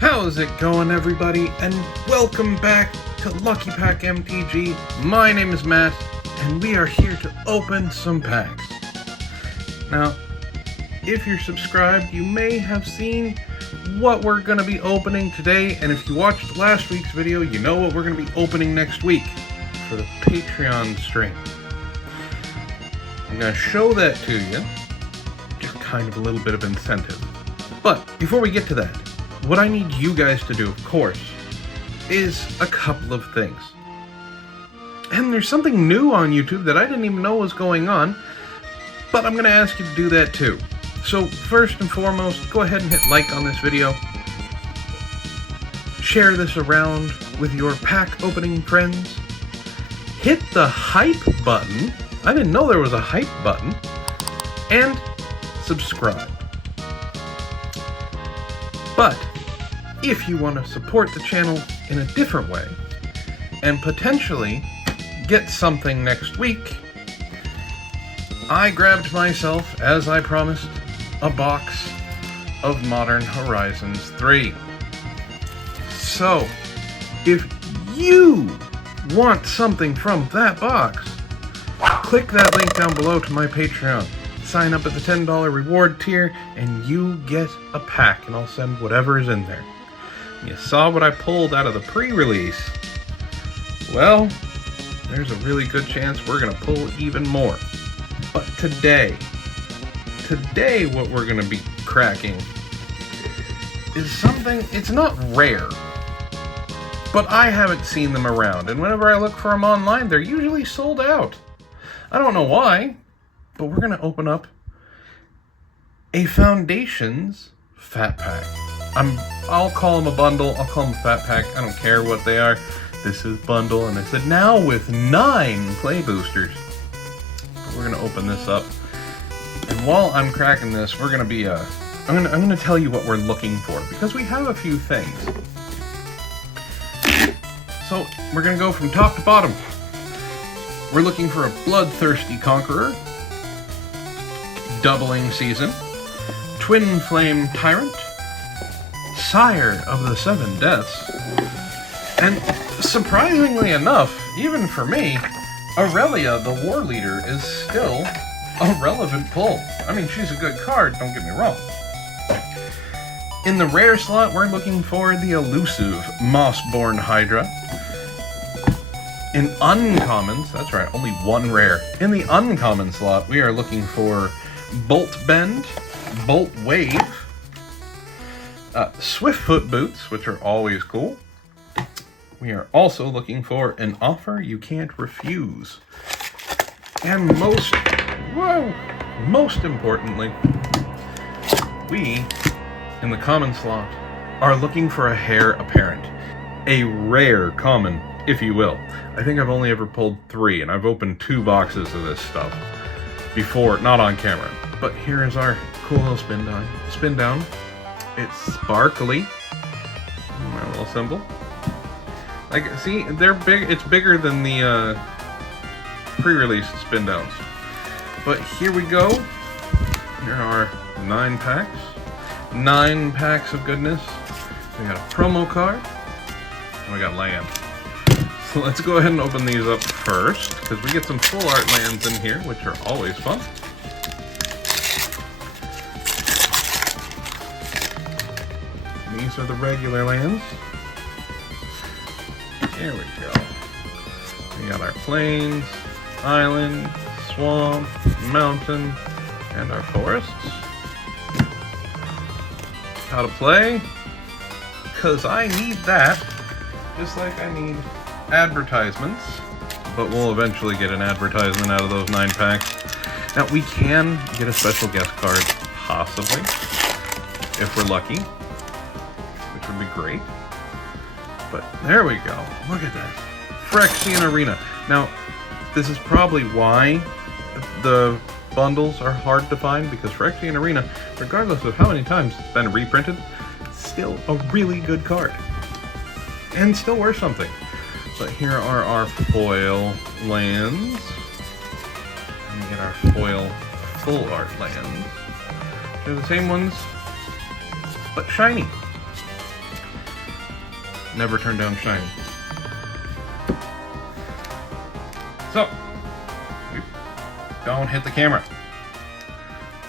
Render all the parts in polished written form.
How's it going, everybody, and welcome back to Lucky Pack MTG. My name is Matt, and we are here to open some packs. Now, if you're subscribed, you may have seen what we're going to be opening today, and if you watched last week's video, you know what we're going to be opening next week for the Patreon stream. I'm going to show that to you, just kind of a little bit of incentive. But before we get to that, what I need you guys to do, of course, is a couple of things. And there's something new on YouTube that I didn't even know was going on, but I'm going to ask you to do that too. So first and foremost, go ahead and hit like on this video. Share this around with your pack opening friends. Hit the hype button. I didn't know there was a hype button. And subscribe. But if you want to support the channel in a different way and potentially get something next week, I grabbed myself, as I promised, a box of Modern Horizons 3. So, if you want something from that box, click that link down below to my Patreon. Sign up at the $10 reward tier, and you get a pack, and I'll send whatever is in there. You saw what I pulled out of the pre-release. Well, there's a really good chance we're going to pull even more. But today what we're going to be cracking is something, it's not rare, but I haven't seen them around, and whenever I look for them online, they're usually sold out. I don't know why, but we're going to open up a Foundations Fat Pack. I'll call them a bundle, I'll call them a Fat Pack, I don't care what they are. This is bundle, and I said now with 9 play boosters. We're going to open this up. And while I'm cracking this, we're going to be, I'm going to tell you what we're looking for, because we have a few things. So, we're going to go from top to bottom. We're looking for a Bloodthirsty Conqueror, Doubling Season, Twin Flame Tyrant, Sire of the Seven Deaths, and surprisingly enough, even for me, Aurelia, the War Leader, is still a relevant pull. I mean, she's a good card, don't get me wrong. In the rare slot, we're looking for the elusive Mossborn Hydra. In uncommons, that's right, only one rare. In the uncommon slot, we are looking for Bolt Bend, Bolt Wave, Swiftfoot Boots, which are always cool. We are also looking for an Offer You Can't Refuse. And most importantly, we, in the common slot, are looking for a Heir Apparent. A rare common, if you will. I think I've only ever pulled 3, and I've opened 2 boxes of this stuff before, not on camera. But here is our cool little spin down. It's sparkly. My little symbol. Like, see, they're big. It's bigger than the pre-release spin downs. But here we go. Here are 9 packs. 9 packs of goodness. We got a promo card. And we got land. So let's go ahead and open these up first, because we get some full art lands in here, which are always fun. These are the regular lands. There we go. We got our plains, island, swamp, mountain, and our forests. How to play? Because I need that, just like I need advertisements, but we'll eventually get an advertisement out of those 9 packs. Now, we can get a special guest card, possibly, if we're lucky, which would be great. But there we go. Look at that. Phyrexian Arena. Now, this is probably why the bundles are hard to find, because Phyrexian Arena, regardless of how many times it's been reprinted, still a really good card. And still worth something. But here are our foil lands. And we get our foil full art lands. They're the same ones, but shiny. Never turn down shiny. So, don't hit the camera.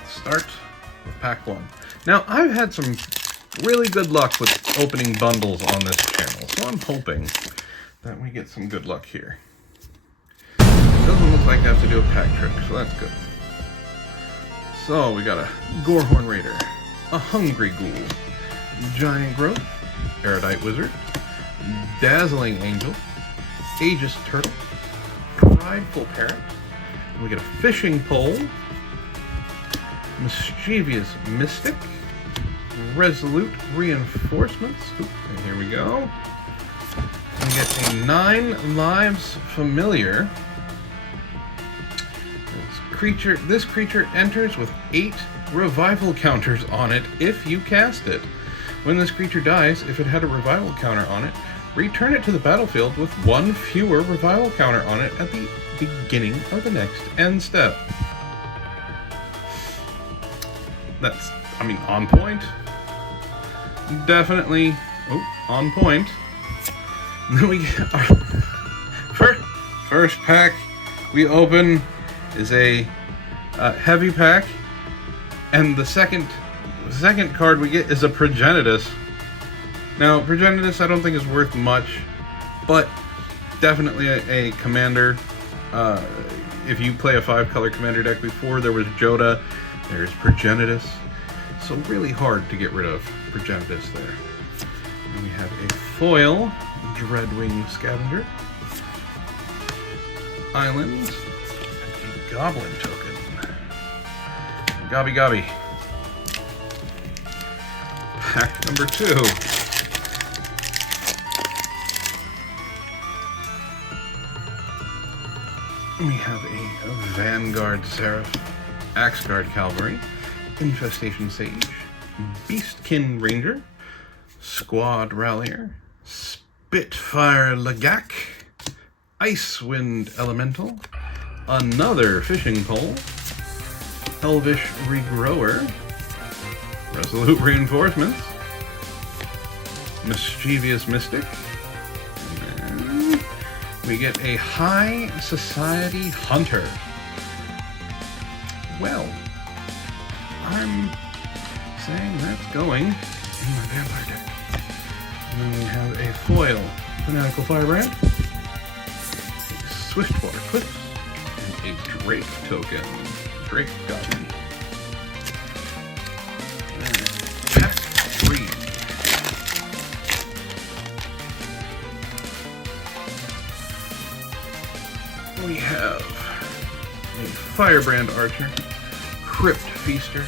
Start with pack 1. Now, I've had some really good luck with opening bundles on this channel, so I'm hoping that we get some good luck here. Doesn't look like I have to do a pack trick, so that's good. So, we got a Gorehorn Raider, a Hungry Ghoul, Giant Growth, Erudite Wizard, Dazzling Angel, Aegis Turtle, Prideful Parent. We get a Fishing Pole, Mischievous Mystic, Resolute Reinforcements. Oop, and here we go. We get a 9 lives familiar. This creature enters with 8 revival counters on it if you cast it. When this creature dies, if it had a revival counter on it, return it to the battlefield with 1 fewer revival counter on it at the beginning of the next end step. That's, I mean, on point. Definitely, on point. And then we get our first pack we open is a heavy pack, and the second card we get is a Progenitus. Now, Progenitus I don't think is worth much, but definitely a commander. If you play a 5-color commander deck before, there was Joda, there's Progenitus, so really hard to get rid of Progenitus there. And we have a foil Dreadwing Scavenger, Island, a Goblin token, Gobby Gobby. Pack number 2. We have a Vanguard Seraph, Axeguard Cavalry, Infestation Sage, Beastkin Ranger, Squad Rallier, Spitfire Lagak, Icewind Elemental, another Fishing Pole, Elvish Regrower, Resolute Reinforcements, Mischievous Mystic, and we get a High Society Hunter. Well, I'm saying that's going in my vampire deck. And then we have a foil Fanatical Firebrand, a Swiftwater Cliffs, and a Drake token. Drake Goblin. Pack 3. We have a Firebrand Archer, Crypt Feaster,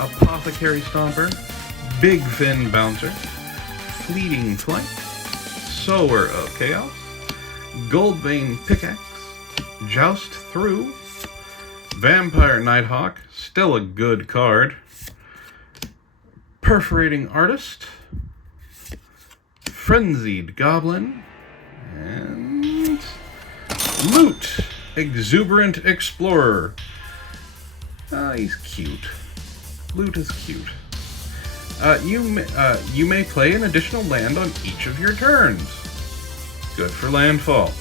Apothecary Stomper, Big Fin Bouncer, Fleeting Flight, Sower of Chaos, Goldbane Pickaxe, Joust Through, Vampire Nighthawk, still a good card, Perforating Artist, Frenzied Goblin, and Loot Exuberant Explorer. He's cute. Loot is cute. You may play an additional land on each of your turns. Good for landfall.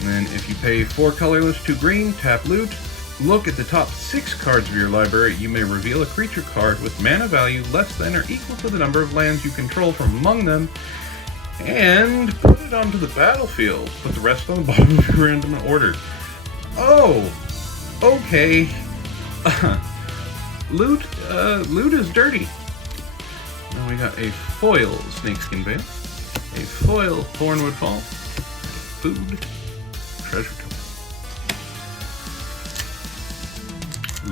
And then if you pay 4 colorless, 2 green, tap Loot, look at the top 6 cards of your library. You may reveal a creature card with mana value less than or equal to the number of lands you control from among them, and put it onto the battlefield. Put the rest on the bottom of your random order. Oh, okay. Loot is dirty. Now we got a foil Snakeskin Veil, a foil Thornwood Fall, food, treasure token.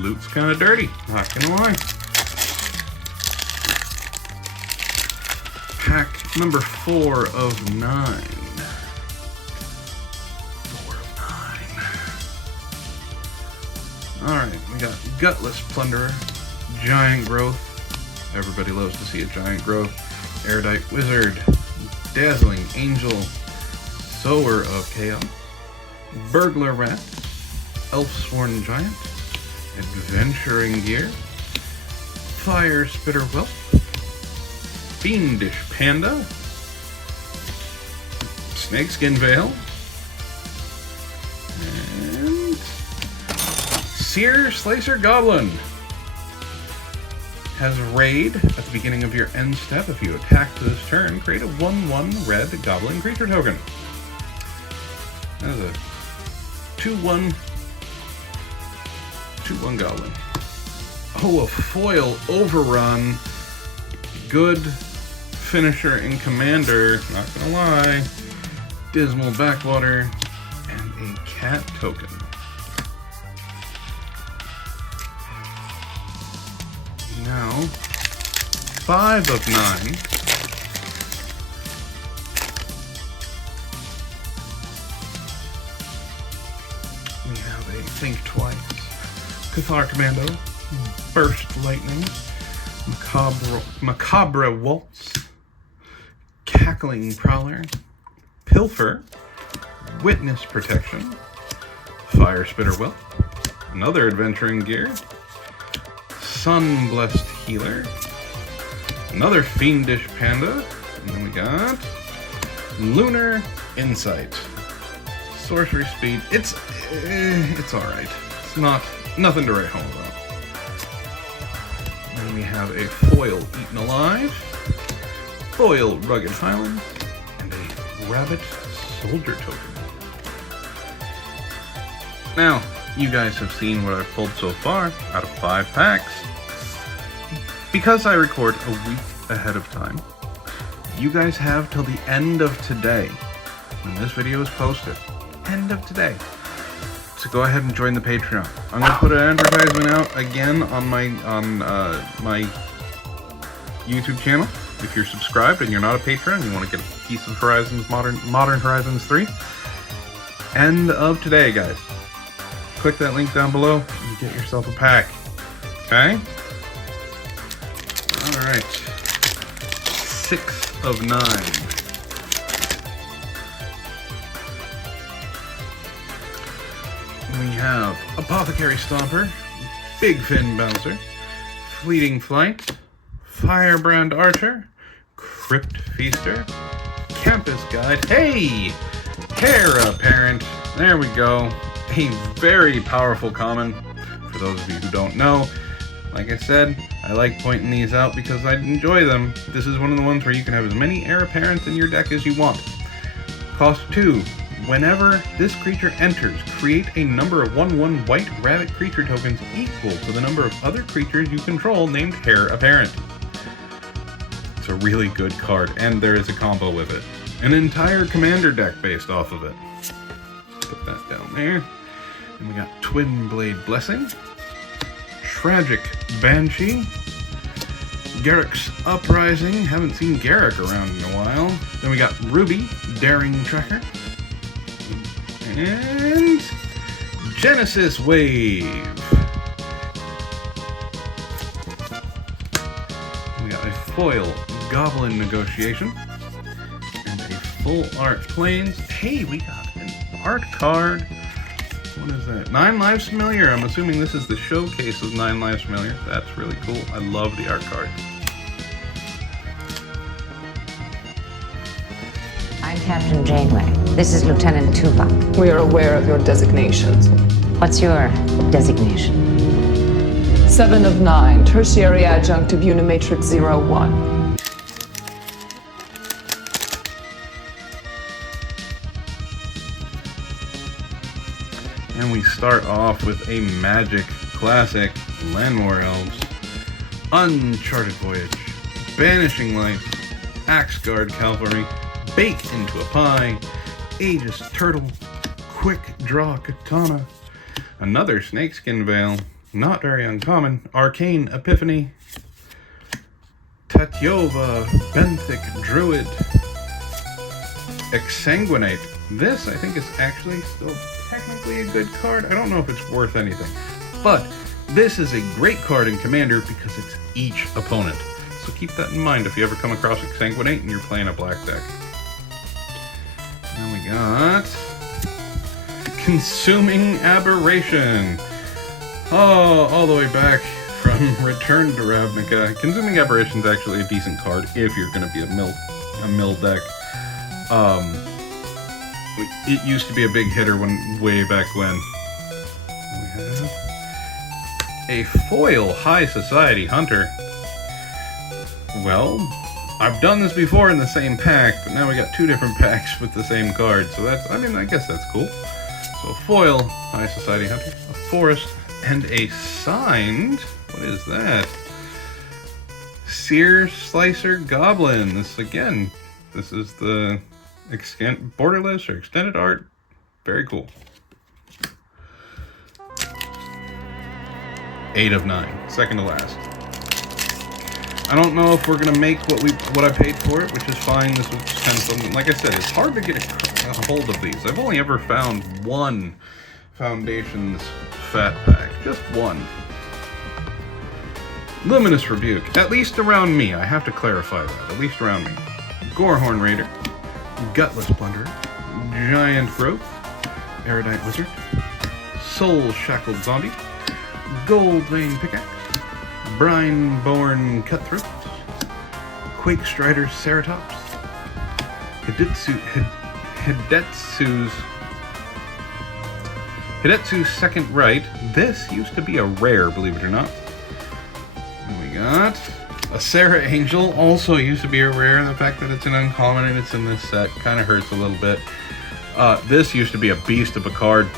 Loot's kind of dirty, not gonna lie. Pack number 4 of 9. 4 of 9. Alright, we got Gutless Plunderer, Giant Growth. Everybody loves to see a Giant Growth. Erudite Wizard, Dazzling Angel, Sower of Chaos, Burglar Rat, Elfsworn Giant, Adventuring Gear, Fire Spitter Whelp, Fiendish Panda, Snakeskin Veil. And Seer Slicer Goblin. Has Raid at the beginning of your end step. If you attack this turn, create a 1/1 red goblin creature token. That is a 2/1 goblin. Oh, a foil overrun. Good finisher in Commander, not gonna lie. Dismal Backwater, and a cat token. Now, 5 of 9. We have a Think Twice. Cathar Commando. Burst Lightning. Macabre Waltz. Cackling Prowler. Pilfer. Witness Protection. Fire Spitter Whelp. Another Adventuring Gear. Sun Blessed Healer. Another Fiendish Panda. And then we got Lunar Insight. Sorcery Speed. It's alright. It's nothing to write home about. Then we have a foil Eaten Alive, foil Rugged Highland, and a Rabbit Soldier token. Now, you guys have seen what I've pulled so far out of 5 packs. Because I record a week ahead of time, you guys have till the end of today, when this video is posted, end of today, so go ahead and join the Patreon. I'm going to put an advertisement out again on my YouTube channel. If you're subscribed and you're not a patron, you want to get a piece of Horizons Modern Horizons 3. End of today, guys. Click that link down below and get yourself a pack. Okay? Alright. 6 of 9. We have Apothecary Stomper, Big Fin Bouncer, Fleeting Flight, Firebrand Archer, Crypt Feaster, Campus Guide, hey! Heir Apparent, there we go. A very powerful common, for those of you who don't know. Like I said, I like pointing these out because I enjoy them. This is one of the ones where you can have as many Heir Apparents in your deck as you want. Cost 2. Whenever this creature enters, create a number of 1/1 white rabbit creature tokens equal to the number of other creatures you control named Heir Apparent. It's a really good card, and there is a combo with it. An entire commander deck based off of it. Put that down there. And we got Twin Blade Blessing, Tragic Banshee, Garruk's Uprising. Haven't seen Garruk around in a while. Then we got Ruby, Daring Tracker, and Genesis Wave. We got a foil Goblin Negotiation and a full art Plains. Hey, we got an art card. What is that? 9 Lives Familiar. I'm assuming this is the showcase of 9 Lives Familiar. That's really cool. I love the art card. I'm Captain Janeway. This is Lieutenant Tuvok. We are aware of your designations. What's your designation? 7 of 9, Tertiary Adjunct of Unimatrix 01. And we start off with a Magic Classic, Landmore Elves, Uncharted Voyage, Banishing Light, Axguard Cavalry, Bake into a Pie, Aegis Turtle, Quick Draw Katana, another Snakeskin Veil, not very uncommon, Arcane Epiphany, Tatyova Benthic Druid, Exsanguinate. This, I think, is actually still technically a good card. I don't know if it's worth anything, but this is a great card in Commander because it's each opponent. So keep that in mind if you ever come across Exsanguinate and you're playing a black deck. Now we got Consuming Aberration. Oh, all the way back from Return to Ravnica. Consuming Aberration is actually a decent card if you're going to be a mill deck. It used to be a big hitter way back when. We have a foil High Society Hunter. Well, I've done this before in the same pack, but now we got 2 different packs with the same card, so that's, I guess that's cool. So a foil High Society Hunter, a forest, and a signed, what is that? Sear Slicer Goblin. This is the borderless or extended art. Very cool. 8 of 9, second to last. I don't know if we're gonna make what I paid for it, which is fine. This was just kind of something. Like I said, it's hard to get a hold of these. I've only ever found one Foundations Fat Pack, just one. Luminous Rebuke, at least around me. I have to clarify that. At least around me. Gorehorn Raider, Gutless Plunderer, Giant Growth, Erudite Wizard, Soul Shackled Zombie, Gold Vein Pickaxe, Brineborn Cutthroat, Quake Strider Ceratops, Hidetsu's Second Right. This used to be a rare, believe it or not. And we got a Sarah Angel, also used to be a rare. The fact that it's an uncommon and it's in this set kind of hurts a little bit. This used to be a beast of a card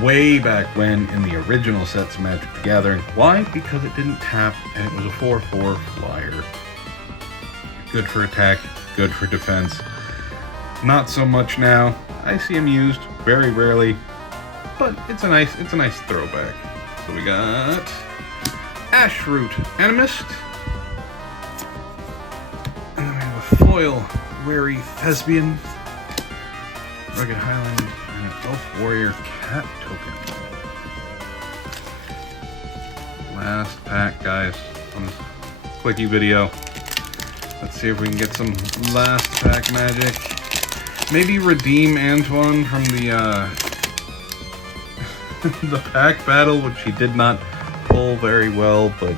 way back when in the original sets of Magic the Gathering. Why? Because it didn't tap and it was a 4/4 flyer. Good for attack, good for defense. Not so much now. I see them used very rarely, but it's a nice throwback. So we got Ashroot Animist, and then we have a foil Wary Thespian, Rugged Highland, and an Elf Warrior Cat token. Last pack, guys, on this quickie video. Let's see if we can get some last pack magic. Maybe redeem Antoine from the the pack battle, which he did not pull very well, but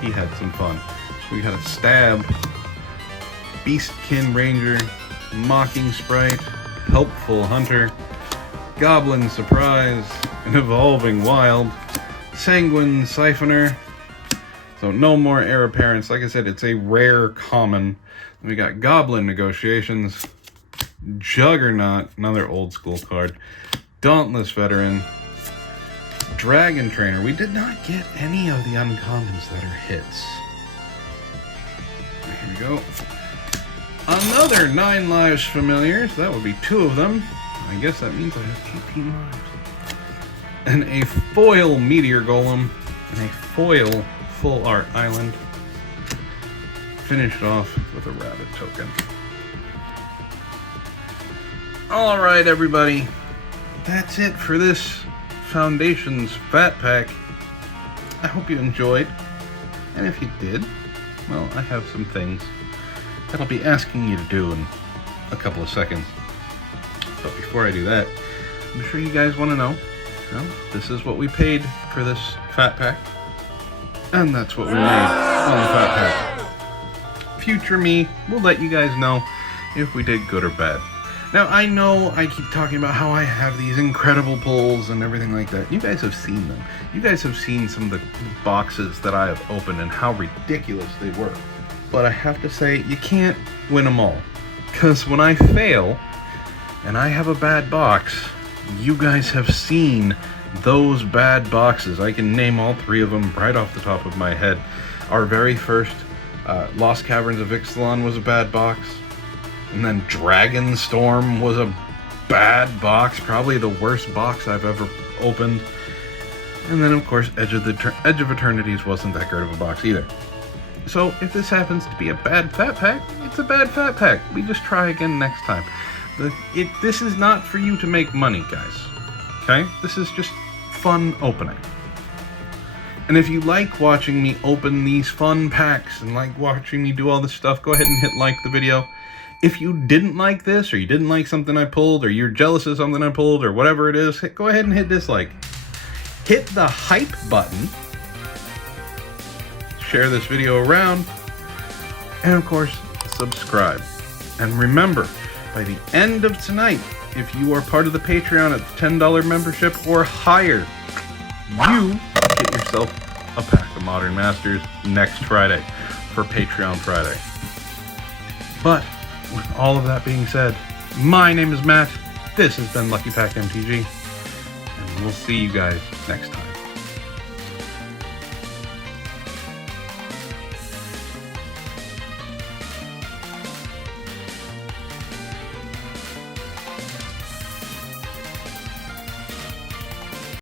he had some fun. So we got a Stab, Beastkin Ranger, Mocking Sprite, Helpful Hunter, Goblin Surprise, an Evolving Wild, Sanguine Siphoner. So no more Heir Apparents. Like I said, it's a rare common. We got Goblin Negotiations, Juggernaut, another old school card, Dauntless Veteran, Dragon Trainer. We did not get any of the uncommons that are hits. Here we go. Another 9 Lives Familiars. That would be 2 of them. I guess that means I have 18 lives. And a foil Meteor Golem, and a foil Full Art Island. Finished off with a Rabbit token. Alright, everybody. That's it for this Foundations Fat Pack. I hope you enjoyed. And if you did, well, I have some things that I'll be asking you to do in a couple of seconds. But before I do that, I'm sure you guys want to know, well, this is what we paid for this Fat Pack. And that's what we made on the Fat Pack. Future me will let you guys know if we did good or bad. Now, I know I keep talking about how I have these incredible pulls and everything like that. You guys have seen them. You guys have seen some of the boxes that I have opened and how ridiculous they were. But I have to say, you can't win them all. Because when I fail, and I have a bad box, you guys have seen those bad boxes. I can name all 3 of them right off the top of my head. Our very first Lost Caverns of Ixalan was a bad box. And then Dragon Storm was a bad box, probably the worst box I've ever opened. And then, of course, Edge of Eternities wasn't that great of a box either. So, if this happens to be a bad Fat Pack, it's a bad Fat Pack. We just try again next time. This is not for you to make money, guys. Okay? This is just fun opening. And if you like watching me open these fun packs and like watching me do all this stuff, go ahead and hit like the video. If you didn't like this, or you didn't like something I pulled, or you're jealous of something I pulled, or whatever it is, go ahead and hit dislike. Hit the hype button. Share this video around. And of course, subscribe. And remember, by the end of tonight, if you are part of the Patreon at the $10 membership or higher, you get yourself a pack of Modern Masters next Friday for Patreon Friday. But with all of that being said, my name is Matt. This has been Lucky Pack MTG, and we'll see you guys next time.